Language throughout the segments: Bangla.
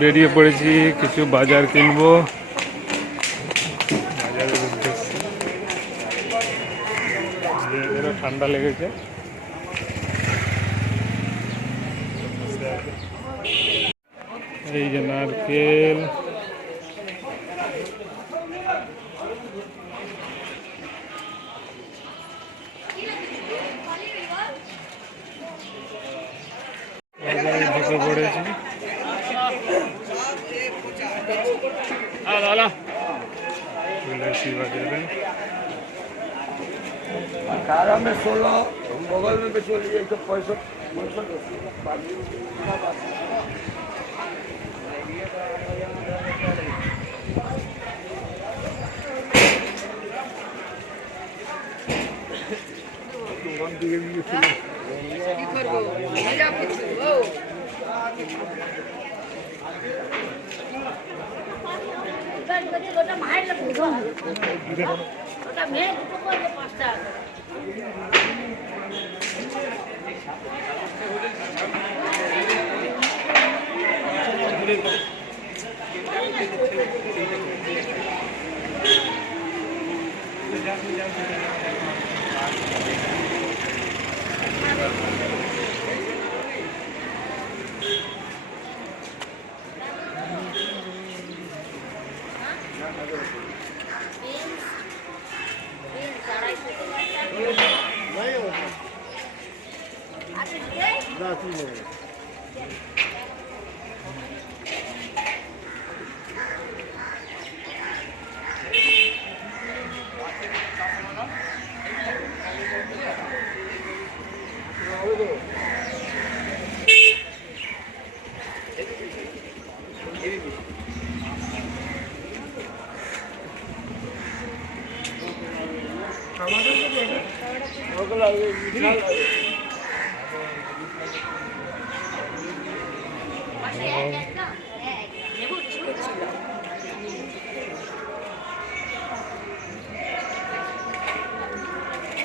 বেরিয়ে পড়েছি কিছু বাজার কিনবো বাজারের উদ্দেশ্যে। এরা ঠান্ডা লেগেছে, এই যে নারকেল, ঢুকে পড়েছি। तुलसी वगैरह कारा में 16 बगल में बेचो लिए तो 65 ওটা মায়ের ওটা মেয়ে দুটো করবে 5 টাকা।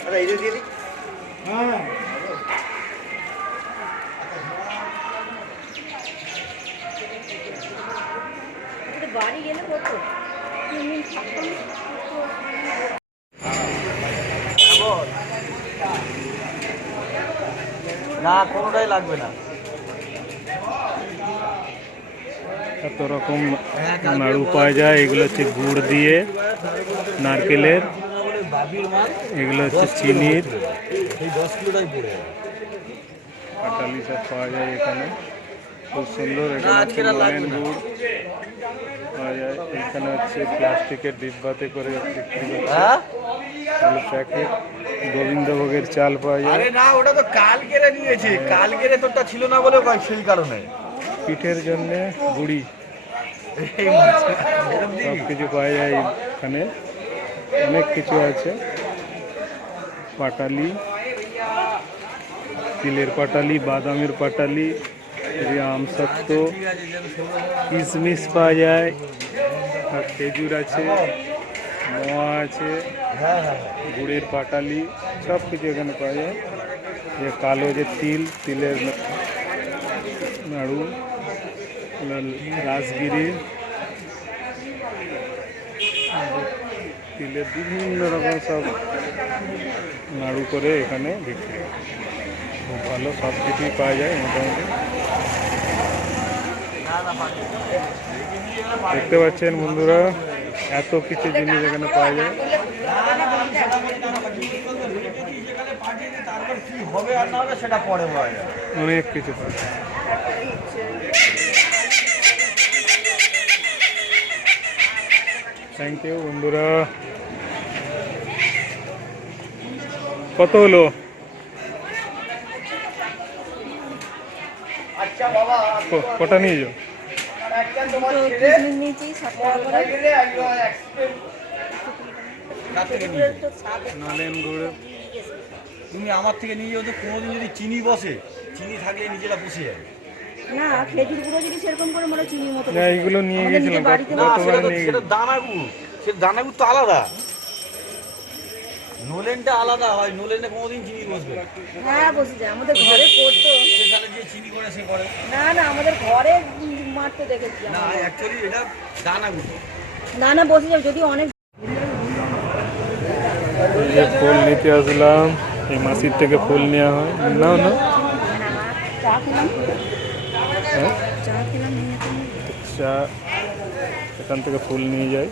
अरे इधर दे दी। हाँ বাড়ি গেলে কত 3 দিন থাকতাম না কোনোটাই লাগবে না। এত রকম নাড়ু পাওয়া যায়। এগুলো হচ্ছে গুড় দিয়ে, নারকেলের, এগুলো হচ্ছে চিনির, পাটালি সব পাওয়া যায় এখানে, খুব সুন্দর। এখানে হচ্ছে নলেন গুড় পাওয়া যায়। এখানে হচ্ছে প্লাস্টিকের ডিব্বাতে করে বিক্রি করছে, প্যাকেট। গোবিন্দভোগের চাল পাওয়া যায়। আরে না, ওটা তো কাল কেড়ে নিয়েছে, কাল কেড়ে তোরটা ছিল না বলে কয় সেই কারণে। পিঠের জন্য গুড়ি, সব কিছু পাওয়া যায় এখানে, অনেক কিছু আছে। পাটালি, তিলের পাটালি, বাদামের পাটালি, আমসত্ত্ব, কিশমিশ পাওয়া যায়, আর খেজুর আছে, মোয়া আছে, গুড়ের পাটালি, সব কিছু এখানে পাওয়া যায়। যে কালো যে তিল, তিলের নাড়ু, রাজগিরি, তিলের বিভিন্ন রকম সব নাড়ু করে এখানে বিক্রি, খুব ভালো, সব কিছুই পাওয়া যায় মোটামুটি। দেখতে পাচ্ছেন বন্ধুরা, এত কিছু জিনিস এখানে পাওয়া যায়। অনেক কিছু পাওয়া যায়। থ্যাংক ইউ বন্ধুরা। কত হলো? কটা নিয়ে যাও? নলেন গুড় তুমি আমার থেকে নিয়ে যাও তো। কোনোদিন যদি চিনি বসে, চিনি থাকলে নিজেরা বসে যাবে না। খেজুর গুঁড়ো যদি সেরকম করে মনে চিনির মতো, না এইগুলো নিয়ে গেছিলাম গতবার নিয়ে সেটা দানা গুড়, সেটা দানা গুড় তো আলাদা। নোলেনটা আলাদা হয়, নোলেনে কোনোদিন চিনি বসবে না। হ্যাঁ বসে যায়, আমাদের ঘরে করতো। সেখানে যে চিনি করে সে করে না না, আমাদের ঘরে মারতে দেখেছি না, আমরা। অ্যাকচুয়ালি এটা দানাগুলো। না না, বসে যাবে যদি অনেক। এই যে ফুল নিতে আসলাম, এই মাসির থেকে ফুল নেওয়া হয়। নাও না, চা খেলাম, হ্যাঁ চা খেলাম, নিয়ে যেতাম। চা এখান থেকে ফুল নিয়ে যাই।